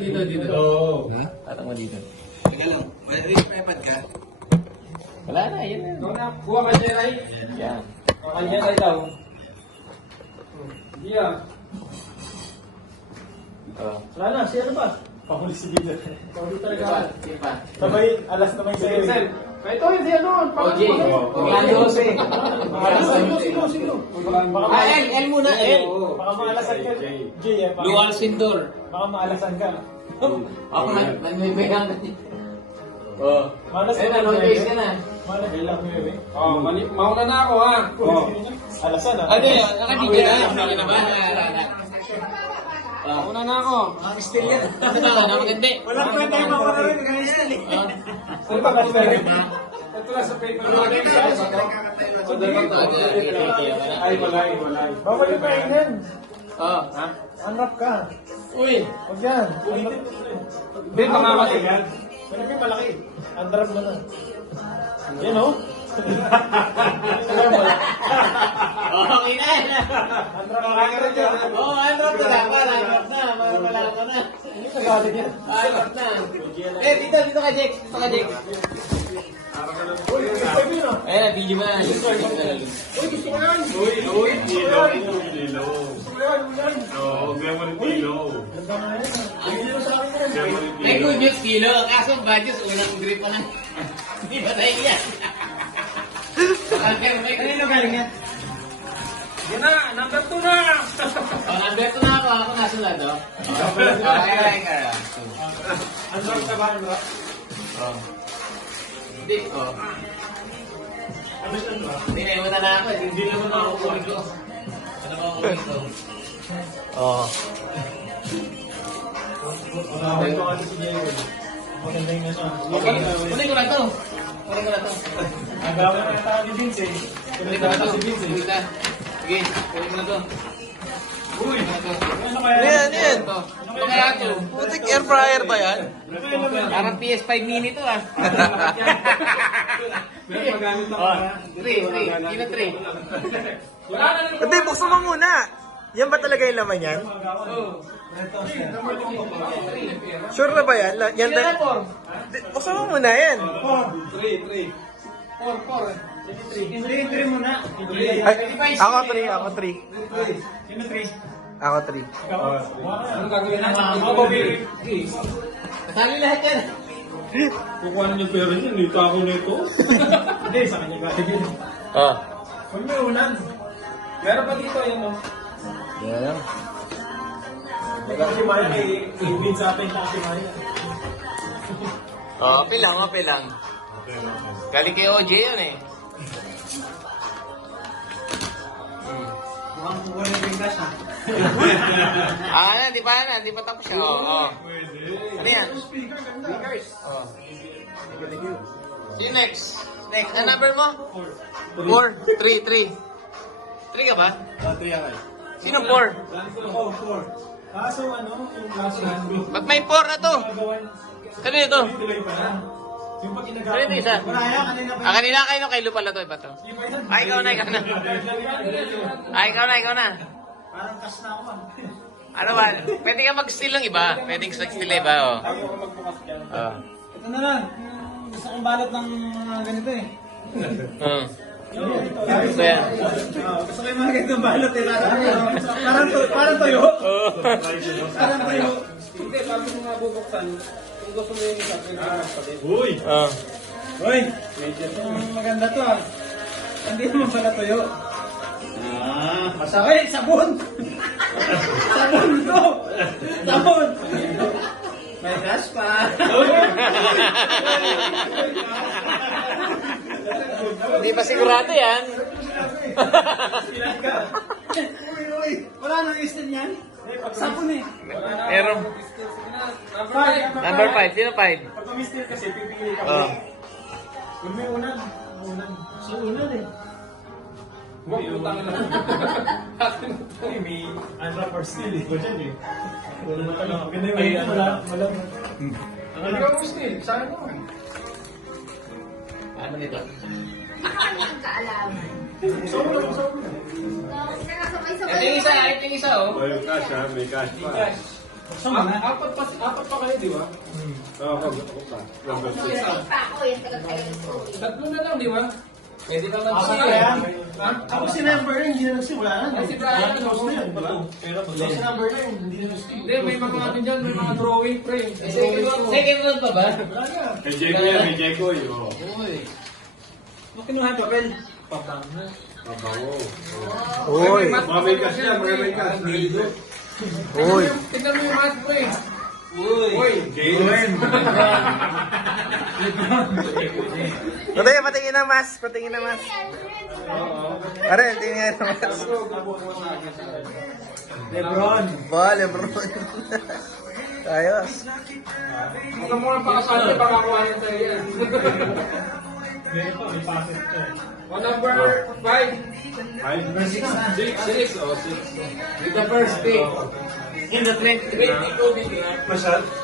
dito. Oo. Patang mo dito. Teka lang, may iPad ka? Wala na, yan na. Ikaw na, kuha ka dyan ay. Yan. Kanya tayo daw. Hindi ah. Oh. Wala na, siya na ba? Pahuli si Giza. Pahuli talaga. Sige pa. Sabay, alas naman sa'yo. Kaya ito, hindi ano. OJ. Orlando Jose. Sino? L muna, L. Baka maalasan ka. Jay, eh. Luwal Sindor. Baka maalasan ka. Ako na, nanmibehan ka niya. Oh. Malas Ayun na, no-face ka na. Malas lang mo yun eh. Oh, mauna na ako ha. Oh. Alasan ah. Ade, nakadibig na. Nakadibig na ba? Mauna na ako. Still yan. Nakaganda. Walang kwenta yung mga rin. Kaya still eh. Ano ba kasi ito na sa paper na Ay, walay. Bawal yung kainin. Oh. Unwrap ka. Uy. Huwag yan. Hindi, mamamali. Malaki, malaki. Unwrap mo na. Yan o. Okay na. Unwrap yan. Oo, unwrap na dapat. Unwrap na. Wala ko na. Hindi nagalit yan. Unwrap na. Dito ka, Jex. Dito ka, Jex. Ayun na, video mo na. Uy, Dilo. Oo, memory Dilo. May good news, Kilo. Kaso budget, unang grip pa na. Hindi ba tayo yan? Kanino galing yan? Yan na, number 2 na. Number 2 na ako. Ako nasunod, oh. Okay. Unwrap ka ba? Unwrap? Oh. Hindi, oh. Hindi, naiwan na ako. Hindi naman ako kulit ko. Ano ba ako dito? Oh. Ito kasi si Jay. Maganda yung nasa. Kunin ko na to. Agawan na tayo ni Vince eh. Kunin ko na to. Kunin ka. Sige, kunin ko na to. Uy! Ano kaya? Yan. Ano kaya ito? Putik air fryer ba yan? Parang PS5 mini to ah. Pero magamit lang Oh, ka. 3. Sino 3? Wala na lang. Hindi, buksan mo muna. Yan ba talaga yung laman yan? Sure na ba yan? Yan Sino na 4? Buksan mo muna yan. 3. 3 muna. Ay, ako 3. Sino 3? Ako 3. Anong gagawin na? Ako baby. Kasali lahat yan. Kukuha na yung pera niya. Nito ako nito. Hindi, sa kanya galing. Oh. Huwag may unan. Meron pa dito yun, no? Yan. Kasi Maya kay Vince sa atin kasi Maya. Oh, okay lang. Galing kay OJ yan eh. Mukhang kukuha na yung gas ha. Di pa tapos siya. Oo. Ano yan? Speakers. Oh. See next. Ano number mo? 4. 3. 3 ka ba? 3 ako eh. Sino 4? Ako, 4. Kaso ano, yung last one. Ba't may 4 na to? Gagawan. Ano ito? Tuloy pa na. Yung pag Ano ginagawa. ito isa? Wala yan, kanina pa. Kanina kayo kay Lu pala to. Iba to. Di ba yan? Ay, ikaw na. Ikaw na. Parang kas na ako. Ano ba? Pwede ka mag-steal ng iba. Pwede ka mag-steal iba, oh. Ayaw ko magbukas dyan. Oh. Ito na lang. Gusto kong balot ng mga ganito eh. Gusto yan. Gusto ko yung mga ganitong balot eh. Parang tuyo. Parang tuyo. Hindi, bago mo nga bubuksan, kung gusto mo yung isa, pinakapatid. Uy! Oh. Uy! Maganda to ah. Hindi naman pala tuyo. Masakit! Sabon! Sabon to! Sabon! May gas pa! Hindi pa sigurado yan. Uy! Wala nang istin yan? Sabon eh! Meron. Number 5. Sino 5? Pag kumistil kasi, pipili ka Oh. Huwag may unan. Sa unan eh. Huwag utang na. Uy, may unwrap or steal eh. Diyan eh. Maganda yung may wala. Ang ikaw mo still, saan mo? Ano nito? Kaalam. Sobo lang. Ito yung isa, oh. May cash ha, may cash pa. Saan mo na? Apat pa tayo, di ba? Oo, ako pa. Number 6. Nag-save pa ako yung tagal-tagal ko eh. Tatlo na lang, di ba? Pwede na lang Ako siya. kaya? Ha? Ako si number 9, hindi na nagsimula na. Ay, si Brian, Close na yun, di ba? Pero pag Si number 9, hindi na nagsimula. Hindi, may mga ano dyan, may mga drawing, pre. Second round pa ba? Wala na. Kay Jeko yan, kay Jeko yun. Oo. Uy. Ano kinuha yung papel? Mabawo. Uy. Mga may cash yan, mga may cash. Uy. Tignan mo yung math, pre. Uy, Jalen. Patay, patingin na mas. Patingin na mas. Pare, tingin na mas. Lebron. Ba, Lebron. Ayos. Huwag mo lang pakapante, pakakuha niya sa'yo yan. Meron pa, may passes ka. O number 5. Ay, 6. oh, 6. With the first pick. In the 20. Wait, ikaw din. Masyal?